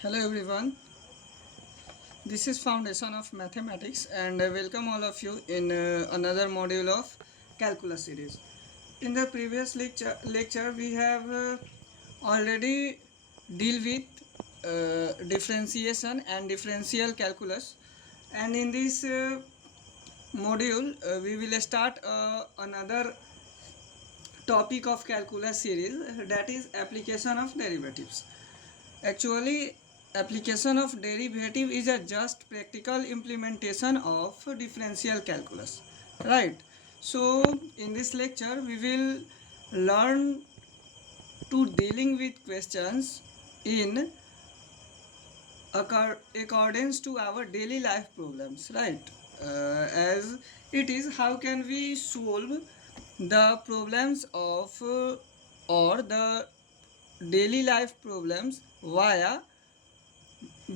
Hello everyone, this is Foundation of Mathematics and I welcome all of you in another module of calculus series. In the previous lecture we have already deal with differentiation and differential calculus, and in this module we will start another topic of calculus series, that is application of derivatives. Actually, application of derivative is a just practical implementation of differential calculus, right? So, in this lecture, we will learn to dealing with questions in accordance to our daily life problems, right? As it is, how can we solve the problems of or the daily life problems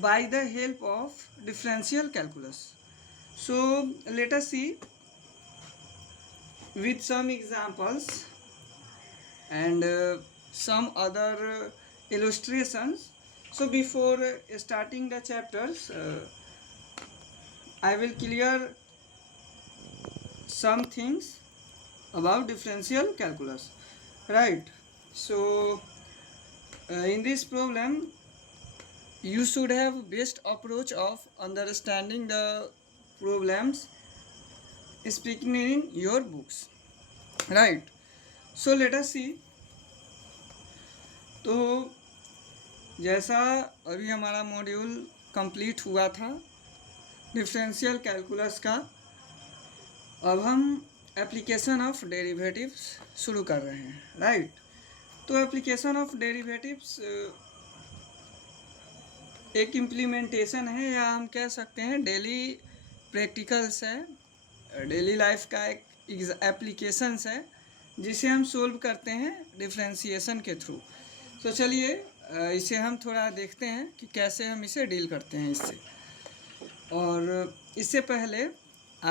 by the help of differential calculus. So let us see with some examples and some other illustrations. So before starting the chapters, I will clear some things about differential calculus, right? So in this problem you should have best approach of understanding the problems speaking in your books, right? So let us see. तो जैसा अभी हमारा module complete हुआ था differential calculus का, अब हम application of derivatives शुरू कर रहे हैं, राइट? तो एप्लीकेशन ऑफ डेरिवेटिव्स एक इम्प्लीमेंटेशन है, या हम कह सकते हैं डेली प्रैक्टिकल्स है, डेली लाइफ का एक एप्लीकेशंस है जिसे हम सोल्व करते हैं डिफ्रेंशिएशन के थ्रू। तो चलिए इसे हम थोड़ा देखते हैं कि कैसे हम इसे डील करते हैं इससे। और इससे पहले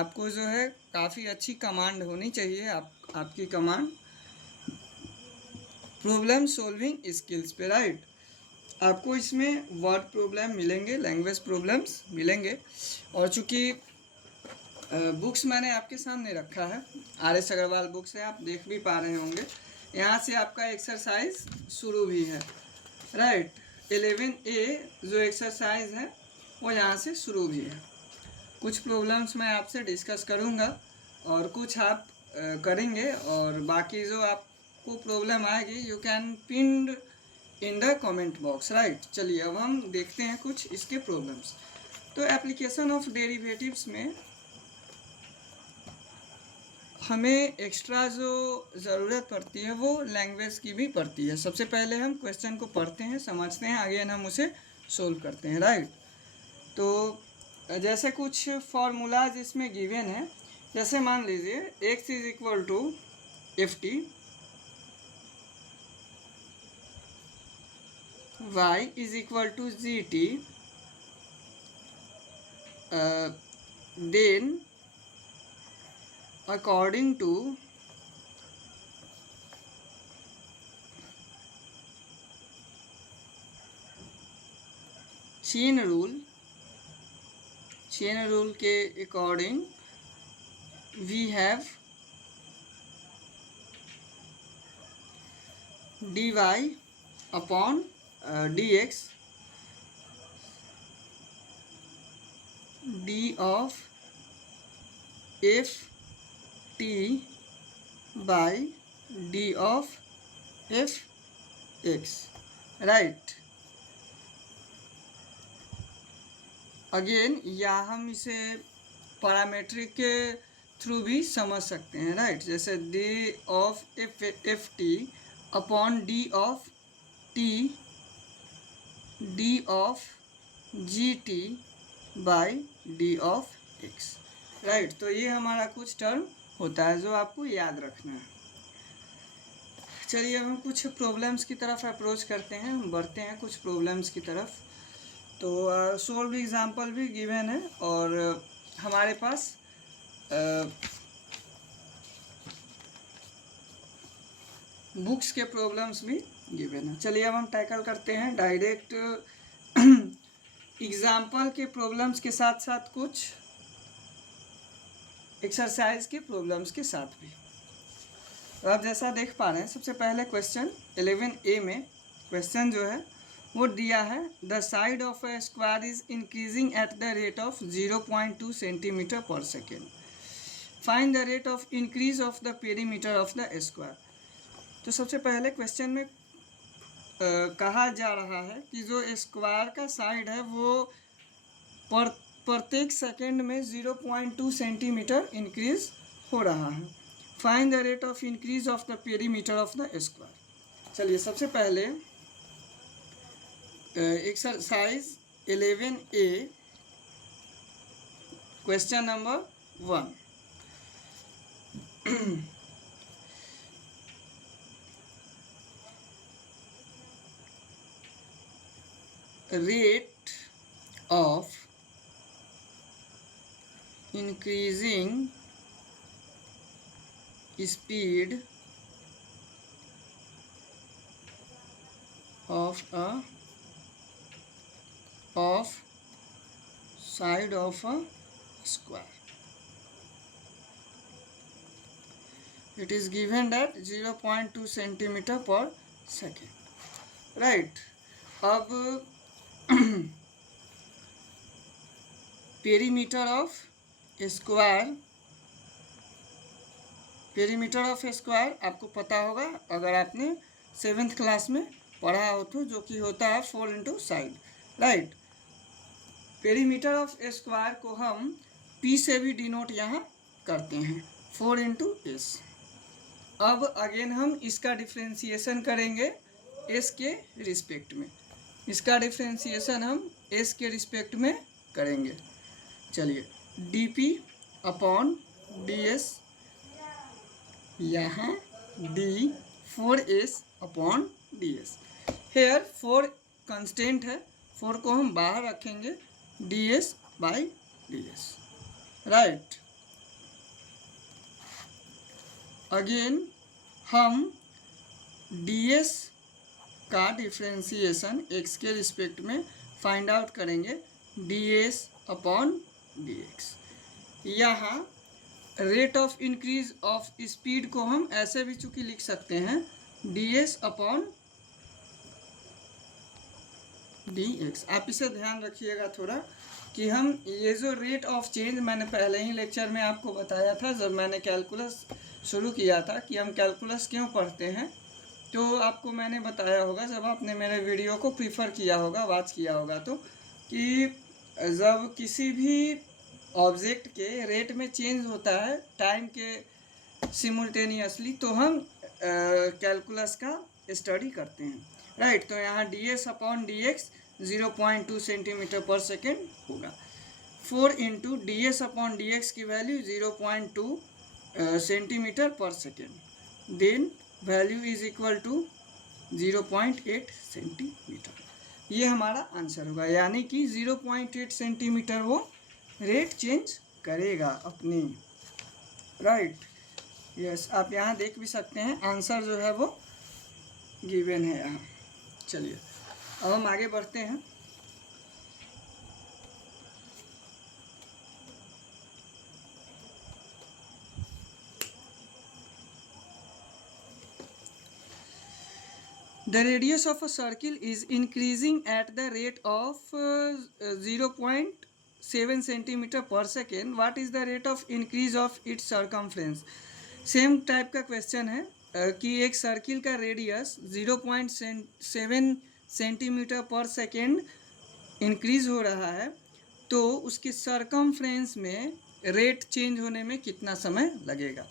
आपको जो है काफ़ी अच्छी कमांड होनी चाहिए, आपकी कमांड प्रॉब्लम सॉल्विंग स्किल्स पे, राइट? आपको इसमें वर्ड प्रॉब्लम मिलेंगे, लैंग्वेज प्रॉब्लम्स मिलेंगे, और चूँकि बुक्स मैंने आपके सामने रखा है, RS अग्रवाल बुक्स है, आप देख भी पा रहे होंगे। यहाँ से आपका एक्सरसाइज शुरू भी है, राइट? 11A जो एक्सरसाइज है वो यहाँ से शुरू भी है। कुछ प्रॉब्लम्स मैं आपसे डिस्कस करूँगा और कुछ आप करेंगे, और बाकी जो आपको प्रॉब्लम आएगी you can pin in the comment box, right? चलिए अब हम देखते हैं कुछ इसके प्रॉब्लम्स। तो एप्लीकेशन ऑफ डेरिवेटिव्स में हमें एक्स्ट्रा जो ज़रूरत पड़ती है वो लैंग्वेज की भी पड़ती है। सबसे पहले हम क्वेश्चन को पढ़ते हैं, समझते हैं, अगेन हम उसे सोल्व करते हैं, राइट? तो जैसे कुछ फार्मूलाज इसमें गिवन है, जैसे मान लीजिए x is equal to FT, y is equal to GT, then according to chain rule के according we have dy upon dx d of ft by d of fx, right? Again या हम इसे parametric के through भी समझ सकते हैं, right? जैसे d of ft upon d of t d of gt by d of x, right? तो ये हमारा कुछ टर्म होता है जो आपको याद रखना है। चलिए अब हम कुछ प्रॉब्लम्स की तरफ अप्रोच करते हैं, हम बढ़ते हैं कुछ प्रॉब्लम्स की तरफ। तो सोल्व एग्जांपल भी गिवन है और हमारे पास बुक्स के प्रॉब्लम्स भी गिवन है। चलिए अब हम टैकल करते हैं डायरेक्ट एग्जाम्पल के प्रॉब्लम्स के साथ साथ कुछ एक्सरसाइज के प्रॉब्लम्स के साथ भी। तो आप जैसा देख पा रहे हैं, सबसे पहले क्वेश्चन 11A में क्वेश्चन जो है वो दिया है, the side of a square is increasing at the rate of 0.2 centimetre per second, find the rate of increase of the perimeter of the square. तो सबसे पहले क्वेश्चन में कहा जा रहा है कि जो स्क्वायर का साइड है वो प्रत्येक सेकेंड में 0.2 सेंटीमीटर इंक्रीज हो रहा है। Find the rate of increase of the perimeter of the square. चलिए सबसे पहले exercise 11A question number 1। rate of increasing speed of side of a square. It is given that 0.2 centimeter per second. Right. अब perimeter of square आपको पता होगा अगर आपने 7th class में पढ़ा हो तो, जो कि होता है 4 into side. Right. Perimeter of square को हम P से भी डिनोट यहाँ करते हैं, 4 इंटू एस। अब अगेन हम इसका डिफ्रेंसिएशन करेंगे एस के रिस्पेक्ट में। इसका डिफ्रेंसिएशन हम एस के रिस्पेक्ट में करेंगे। चलिए dp अपॉन ds, यहाँ d 4s upon ds। Here 4 constant है, 4 को हम बाहर रखेंगे, ds by ds। Right. Again हम ds का डिफ्रेंसिएशन x के रिस्पेक्ट में फाइंड आउट करेंगे, ds अपॉन dx। यहाँ rate of increase of speed को हम ऐसे भी चूंकि लिख सकते हैं, ds अपॉन dx। आप इसे ध्यान रखिएगा थोड़ा कि हम ये जो रेट ऑफ चेंज, मैंने पहले ही लेक्चर में आपको बताया था जब मैंने कैलकुलस शुरू किया था कि हम कैलकुलस क्यों पढ़ते हैं, तो आपको मैंने बताया होगा जब आपने मेरे वीडियो को प्रीफर किया होगा, वॉच किया होगा, तो कि जब किसी भी ऑब्जेक्ट के रेट में चेंज होता है टाइम के सिमुल्टेनियसली, तो हम कैलकुलस का स्टडी करते हैं। राइट। तो यहाँ ds upon dx 0.2 centimetre per second होगा। 4 इंटू ds अपॉन dx की value 0.2 centimetre per second, then value is equal to 0.8 centimetre. ये हमारा आंसर होगा, यानी कि 0.8 सेंटीमीटर वो रेट चेंज करेगा अपनी। राइट। यस, आप यहाँ देख भी सकते हैं आंसर जो है वो गिवन है यहाँ। चलिए अब हम आगे बढ़ते हैं। The radius of a circle is increasing at the rate of 0.7 centimeter per second. What is the rate of increase of its circumference? Same type का क्वेश्चन है कि एक सर्किल का radius 0.7 centimetre per second increase हो रहा है, तो उसके सरकमफ्रेंस में रेट चेंज होने में कितना समय लगेगा।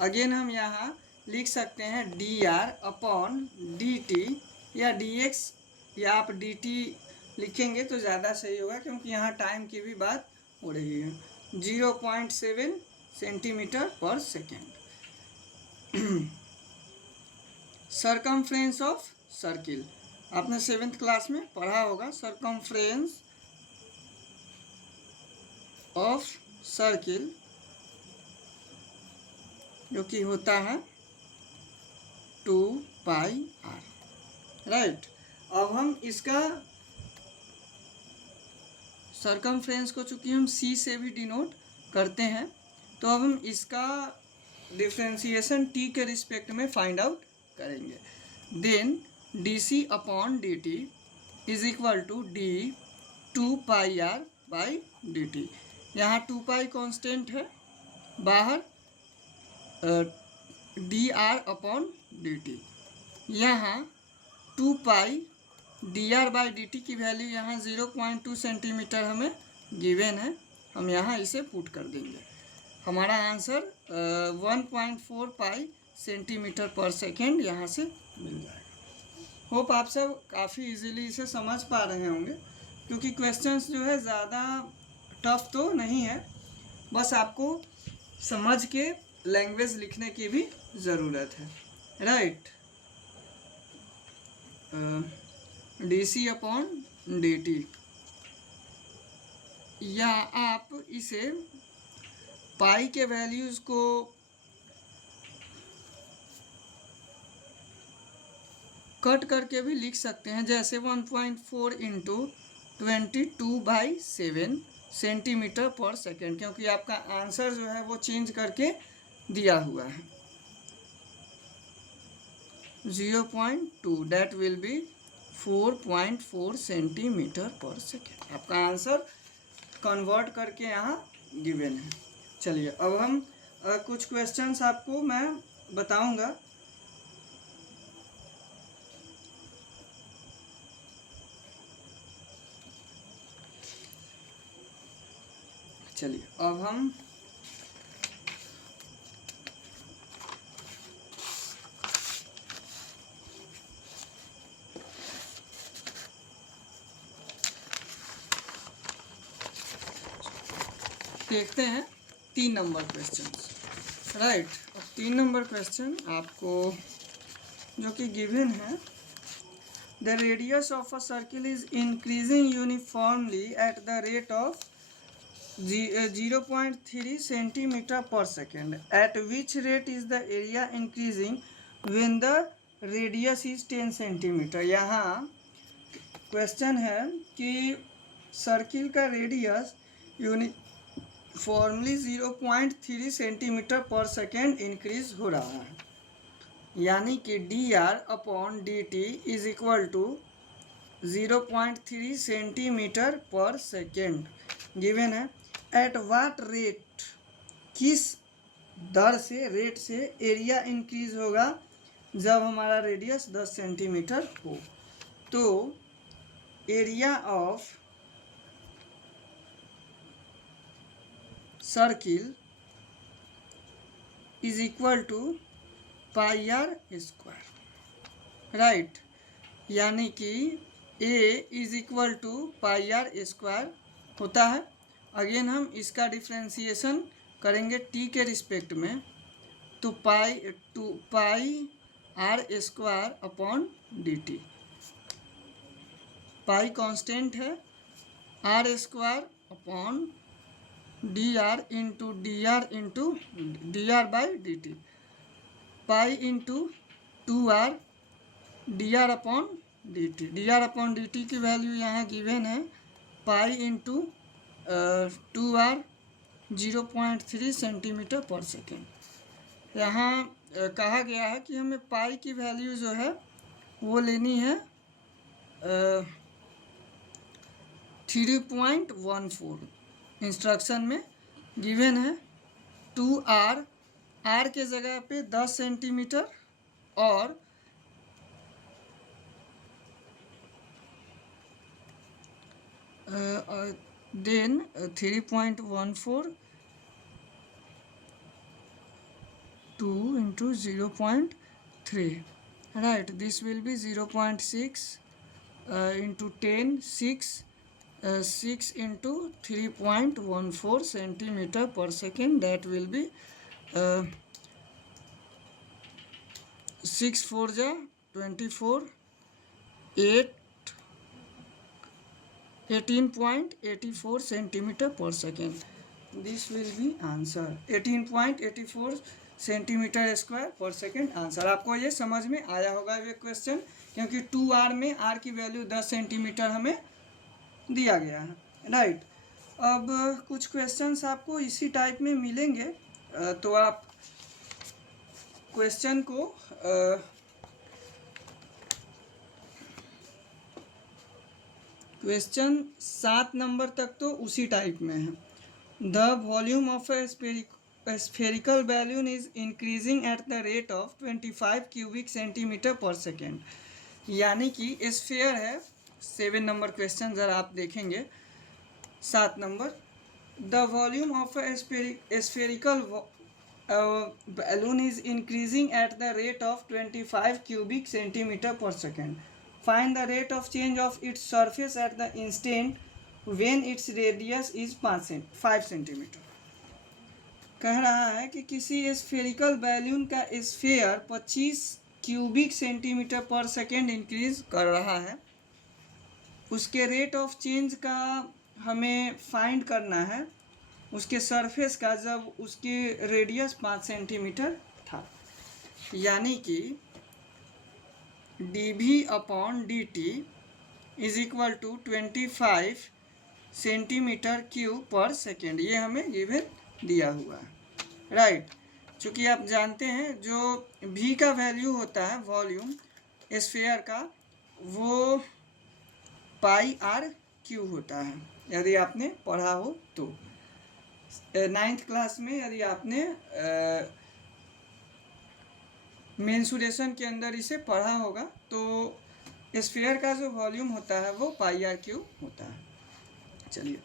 अगेन हम यहाँ लिख सकते हैं dr अपॉन dt या dx, या आप dt लिखेंगे तो ज़्यादा सही होगा क्योंकि यहाँ टाइम की भी बात हो रही है। 0.7 centimetre per second. Circumference of circle आपने 7th क्लास में पढ़ा होगा। सरकमफ्रेंस ऑफ सर्किल जो कि होता है 2 पाई r। राइट। अब हम इसका सर्कमफ्रेंस को चूँकि हम सी से भी डिनोट करते हैं, तो अब हम इसका डिफ्रेंसिएशन टी के रिस्पेक्ट में फाइंड आउट करेंगे। Then d c upon d t is equal to d 2πr/dt। यहाँ 2π कॉन्स्टेंट है, बाहर dr/dt। यहाँ 2π dr/dt की वैल्यू यहाँ 0.2 सेंटीमीटर हमें गिवन है, हम यहाँ इसे पुट कर देंगे। हमारा आंसर 1.4 पाई सेंटीमीटर पर सेकेंड यहाँ से मिल जाएगा। होप आप सब काफ़ी इजीली इसे समझ पा रहे होंगे, क्योंकि क्वेश्चंस जो है ज़्यादा टफ तो नहीं है, बस आपको समझ के लैंग्वेज लिखने की भी ज़रूरत है, right. D c upon d t, या आप इसे पाई के वैल्यूज़ को कट करके भी लिख सकते हैं, जैसे 1.4 इंटू 22/7 सेंटीमीटर पर सेकेंड, क्योंकि आपका आंसर जो है वो चेंज करके दिया हुआ है 0.2, that will be 4.4 centimetre per second. आपका आंसर कन्वर्ट करके यहाँ गिवन है। चलिए अब हम कुछ क्वेश्चंस आपको मैं बताऊंगा। चलिए अब हम देखते हैं 3 नंबर क्वेश्चन, राइट। अब 3 नंबर क्वेश्चन आपको जो कि गिवन है, the radius of a circle is increasing uniformly at the rate of 0.3 centimetre per second, at which rate is the area increasing when the radius is 10 centimetre. यहाँ question है कि circle का radius uniformly 0.3 centimetre per second increase हो रहा है, यानी कि dr/dt is equal to 0.3 centimetre per second given है। एट वाट रेट, किस दर से, रेट से एरिया इंक्रीज होगा जब हमारा रेडियस 10 सेंटीमीटर हो। तो area of circle is equal to πr², right, यानी कि a is equal to πr² होता है। अगेन हम इसका डिफ्रेंसिएशन करेंगे t के रिस्पेक्ट में, तो πr²/dt। पाई कांस्टेंट है, r²/dr into dr/dt, pi into 2r dr/dt। dr/dt की वैल्यू यहाँ गिवन है pi into 2r 0.3 centimetre per second. यहाँ कहा गया है कि हमें पाई की वैल्यू जो है वो लेनी है 3.14। इंस्ट्रक्शन में गिवन है 2r, r के जगह पे 10 सेंटीमीटर और then 3.14 2 into 0.3, right, this will be 0.6 into 10 6 into 3.14 centimeter per second, that will be 6 4 जा 24 18.84 centimetre per second. This will be answer 18.84 centimetre square पर सेकेंड आंसर। आपको ये समझ में आया होगा ये क्वेश्चन, क्योंकि 2r में r की वैल्यू 10 सेंटीमीटर हमें दिया गया है, राइट। अब कुछ क्वेश्चंस आपको इसी टाइप में मिलेंगे, तो आप क्वेश्चन को क्वेश्चन 7 नंबर तक तो उसी टाइप में है। The volume of A spherical balloon is increasing at the rate of 25 cubic centimeter per second। यानी कि स्फीयर है। 7 नंबर क्वेश्चन ज़रा आप देखेंगे। 7 number, the volume of A spherical balloon is increasing at the rate of 25 cubic centimeter per second। Find the rate of change of its surface at the instant when its radius is 5 centimetre. कह रहा है कि किसी spherical balloon का sphere 25 cubic centimetre per second increase कर रहा है। उसके रेट ऑफ चेंज का हमें फाइंड करना है, उसके सरफेस का, जब उसकी रेडियस 5 सेंटीमीटर था। यानी कि dv/dt is equal to 25 centimetre cube per second. ये हमें गिवन दिया हुआ है, राइट। चूँकि आप जानते हैं जो v का वैल्यू होता है वॉल्यूम स्फीयर का, वो πr³ होता है। यदि आपने पढ़ा हो तो 9th क्लास में यदि आपने मेंसुरेशन के अंदर इसे पढ़ा होगा तो स्फीयर का जो वॉल्यूम होता है वो πr³ होता है। चलिए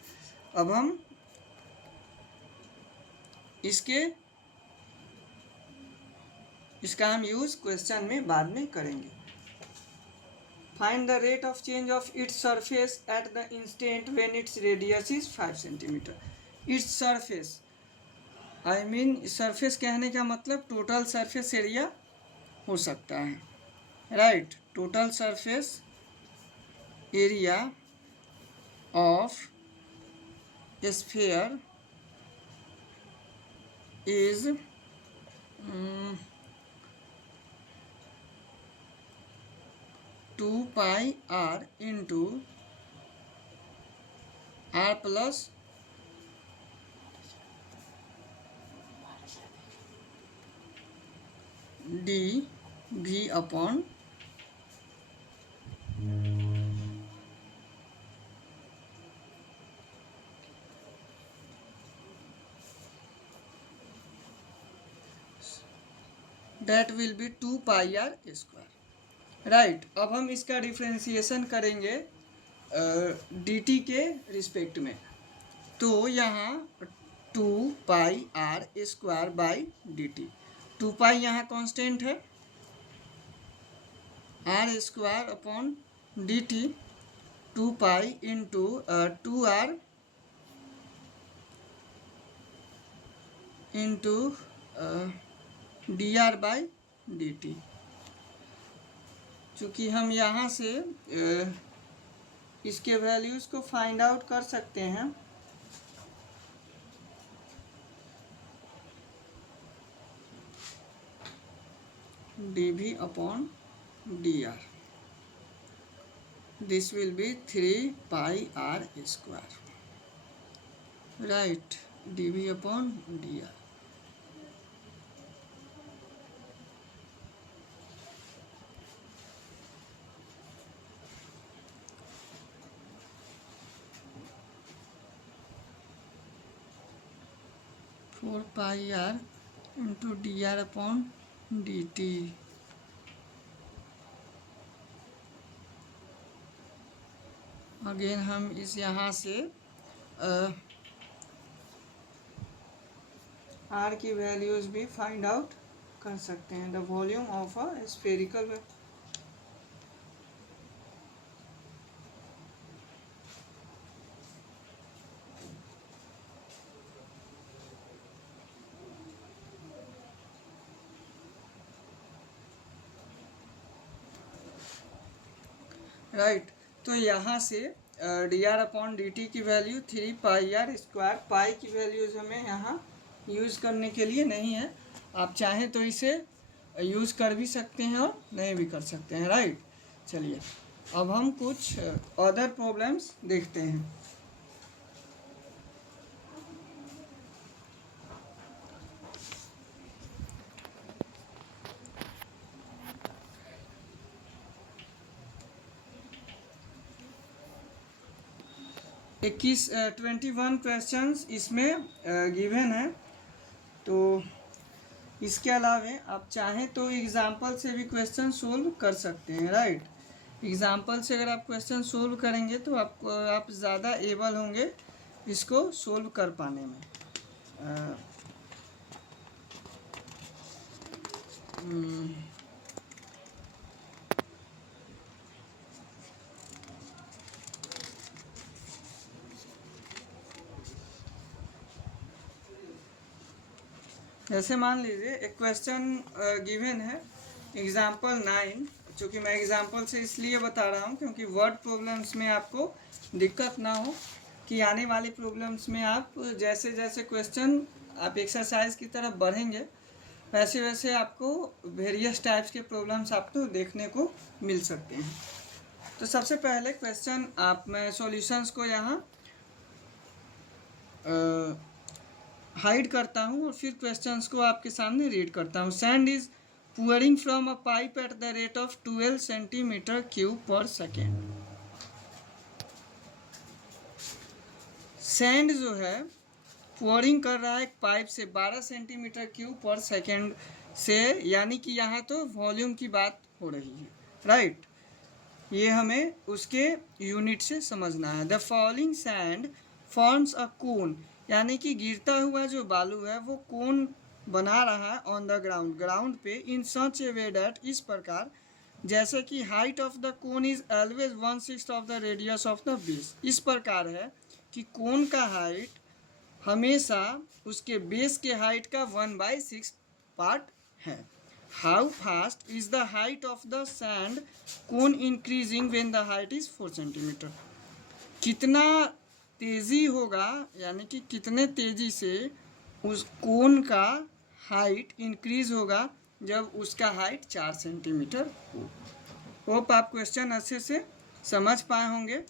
अब हम इसका हम यूज़ क्वेश्चन में बाद में करेंगे। Find the rate of change of its surface at the instant when its radius is 5 centimetre. Its surface, I mean surface कहने का मतलब टोटल सरफेस एरिया हो सकता है, right. Total surface area of sphere is 2πr into r plus dv/. That will be 2πr², right. अब हम इसका differentiation करेंगे dt के रिस्पेक्ट में। तो यहाँ 2πr² /dt, 2π यहाँ कांस्टेंट है, r²/dt 2π into 2r into dr/dt। चूँकि हम यहाँ से इसके वैल्यूज़ को फाइंड आउट कर सकते हैं। dv/dr, this will be 3πr², right। dv/dr four πr into dr/dt। Again हम इस यहाँ से r की वैल्यूज़ भी फाइंड आउट कर सकते हैं। The volume of a spherical, right. तो यहाँ से dr/dt की वैल्यू 3πr², पाई की वैल्यूज़ हमें यहाँ यूज़ करने के लिए नहीं है। आप चाहें तो इसे यूज़ कर भी सकते हैं और नहीं भी कर सकते हैं, राइट। चलिए अब हम कुछ अदर प्रॉब्लम्स देखते हैं। 21 क्वेश्चंस इसमें गिवन है। तो इसके अलावा आप चाहें तो एग्जाम्पल से भी क्वेश्चन सोल्व कर सकते हैं, राइट। एग्जाम्पल से अगर आप क्वेश्चन सोल्व करेंगे तो आप ज़्यादा एबल होंगे इसको सोल्व कर पाने में। जैसे मान लीजिए एक क्वेश्चन गिवन है एग्जाम्पल 9, चूँकि मैं एग्जाम्पल से इसलिए बता रहा हूँ क्योंकि वर्ड प्रॉब्लम्स में आपको दिक्कत ना हो, कि आने वाली प्रॉब्लम्स में आप जैसे जैसे क्वेश्चन आप एक्सरसाइज की तरफ बढ़ेंगे वैसे वैसे आपको वेरियस टाइप्स के प्रॉब्लम्स आपको देखने को मिल सकते हैं। तो सबसे पहले क्वेश्चन मैं सॉल्यूशंस को यहाँ हाइड करता हूँ और फिर क्वेश्चंस को आपके सामने रीड करता हूँ। Sand is pouring from a pipe eight the rate of 12 centimetre cube per second. Sand जो है pouring कर रहा है एक पाइप से 12 सेंटीमीटर क्यूब पर सेकेंड से, यानी कि यहाँ तो वॉल्यूम की बात हो रही है, राइट। ये हमें उसके यूनिट से समझना है। The falling sand forms a cone, यानी कि गिरता हुआ जो बालू है वो कोन बना रहा है ऑन द ग्राउंड, ग्राउंड पे। इन सच ए वे डैट, इस प्रकार जैसे कि height of the cone is always 1/6 of the radius of the base. इस प्रकार है कि कोन का हाइट हमेशा उसके बेस के हाइट का 1/6 पार्ट है। How fast is the height of the sand cone increasing when the height is 4 centimetre. कितना तेजी होगा, यानी कि कितने तेजी से उस कोन का हाइट इंक्रीज होगा जब उसका हाइट 4 सेंटीमीटर हो। होप आप क्वेश्चन अच्छे से समझ पाए होंगे।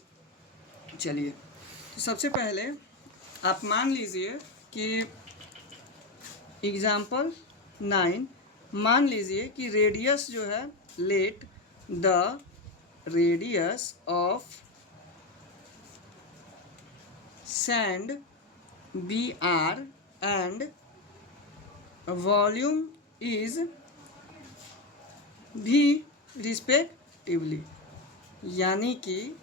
चलिए, तो सबसे पहले आप मान लीजिए कि एग्जाम्पल 9, मान लीजिए कि रेडियस जो है, let the radius of sand be r and volume is भी रिस्पेक्टिवली, यानी कि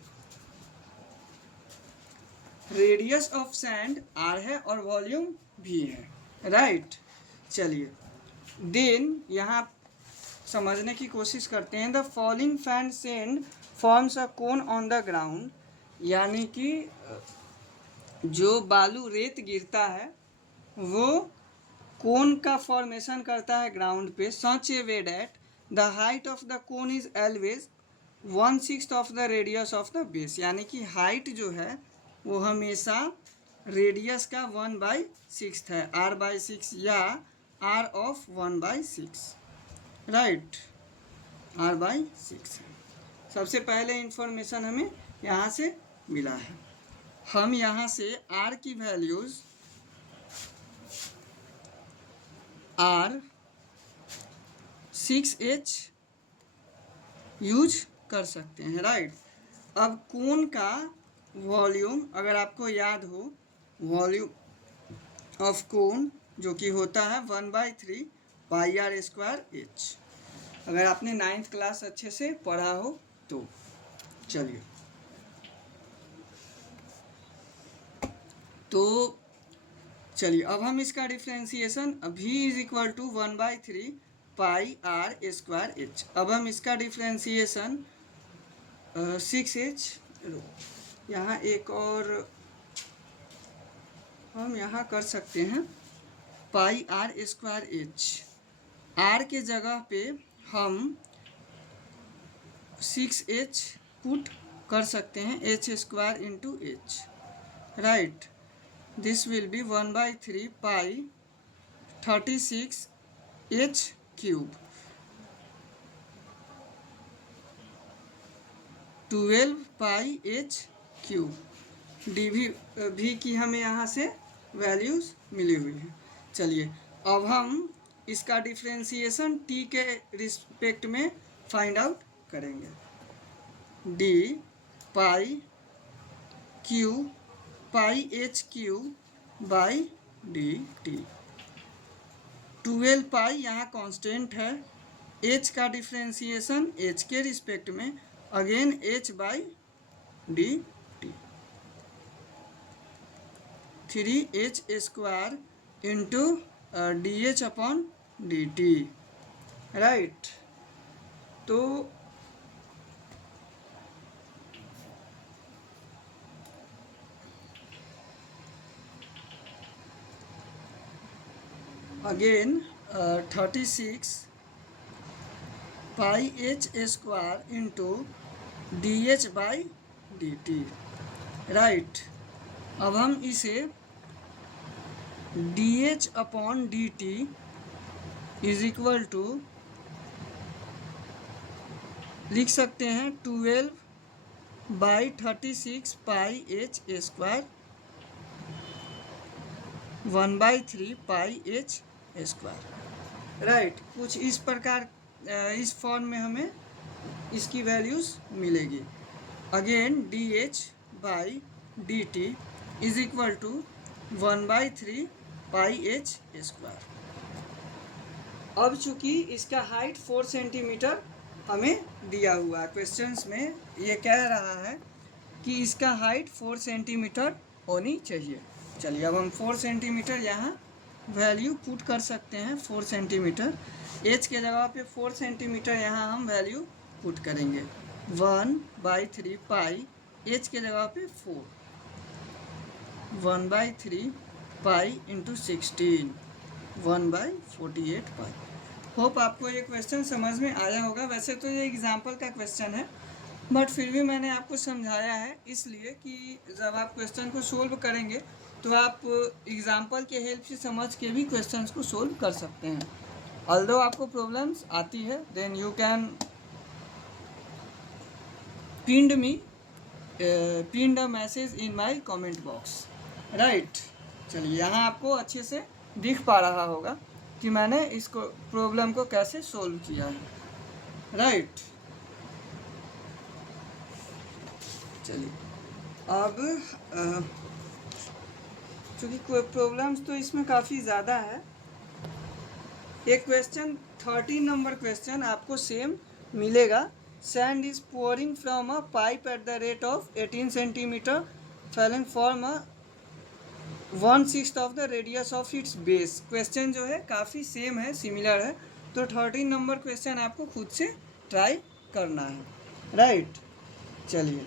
रेडियस ऑफ सैंड आर है और वॉल्यूम भी है, राइट। चलिए, देन यहाँ समझने की कोशिश करते हैं। The falling sand sand forms a cone on the ground, यानी कि जो बालू रेत गिरता है वो कोन का फॉर्मेशन करता है ग्राउंड पे। Such a way that the height of the cone is always 1/6 of the radius of the base, यानी कि हाइट जो है वो हमेशा रेडियस का 1/6 है, r/6 या r ऑफ 1/6, राइट, r/6 है। सबसे पहले इंफॉर्मेशन हमें यहाँ से मिला है। हम यहाँ से r की वैल्यूज़ r6h यूज कर सकते हैं, राइट। अब कोन का वॉल्यूम अगर आपको याद हो, वॉल्यूम ऑफ कोन जो कि होता है 1/3 पाई आर स्क्वायर एच, अगर आपने 9th क्लास अच्छे से पढ़ा हो तो। चलिए, अब हम इसका differentiation v is equal to 1/3 pi r square h. अब हम इसका डिफ्रेंसिएशन 6h, यहाँ एक और हम यहाँ कर सकते हैं, पाई आर स्क्वायर एच। आर के जगह पे हम 6h पुट कर सकते हैं, h square into H, right. This will be 1/3 pi 36h cube 12 pi h cube D भी की हमें यहाँ से वैल्यूज़ मिली हुई है। चलिए, अब हम इसका डिफ्रेंसिएशन t के रिस्पेक्ट में फाइंड आउट करेंगे। D pi q pi h q by d t. 12 pi यहाँ कांस्टेंट है, एच का डिफ्रेंसिएशन एच के रिस्पेक्ट में, again h by d t, 3h square into d h upon d t, right. तो again 36 pi h square into d h by d t, right. अब हम इसे d h upon d t is equal to लिख सकते हैं 12 by 36 pi h square 1/3 pi h square, right. कुछ इस प्रकार इस फॉर्म में हमें इसकी वैल्यूज़ मिलेगी। Again d h by d t is equal to 1/3 pi h square. अब चूँकि इसका हाइट 4 सेंटीमीटर हमें दिया हुआ है, क्वेश्चंस में ये कह रहा है कि इसका हाइट 4 सेंटीमीटर होनी चाहिए। चलिए अब हम 4 सेंटीमीटर यहाँ वैल्यू पुट कर सकते हैं। 4 सेंटीमीटर, एच के जगह पे 4 सेंटीमीटर यहाँ हम वैल्यू पुट करेंगे। 1/3 पाई, एच के जगह पे 4, 1/3 पाई इंटू 16, 1/48 पाई। होप आपको ये क्वेश्चन समझ में आया होगा। वैसे तो ये एग्जाम्पल का क्वेश्चन है, बट फिर भी मैंने आपको समझाया है इसलिए कि जब आप क्वेश्चन को सोल्व करेंगे तो आप एग्जाम्पल के हेल्प से समझ के भी क्वेश्चंस को सोल्व कर सकते हैं। ऑल्दो आपको प्रॉब्लम्स आती है, then you can pin a message in my comment box, right. चलिए यहाँ आपको अच्छे से दिख पा रहा होगा कि मैंने इसको प्रॉब्लम को कैसे सोल्व किया है, राइट। चलिए अब चूँकि प्रॉब्लम्स तो इसमें काफ़ी ज़्यादा है, एक क्वेश्चन 13 नंबर क्वेश्चन आपको सेम मिलेगा। Sand is pouring from a pipe eight the rate of 18 centimetre falling form a 1/6 of the radius of its base. Question जो है काफ़ी सेम है, सिमिलर है, तो 13 नंबर क्वेश्चन आपको खुद से ट्राई करना है, राइट। चलिए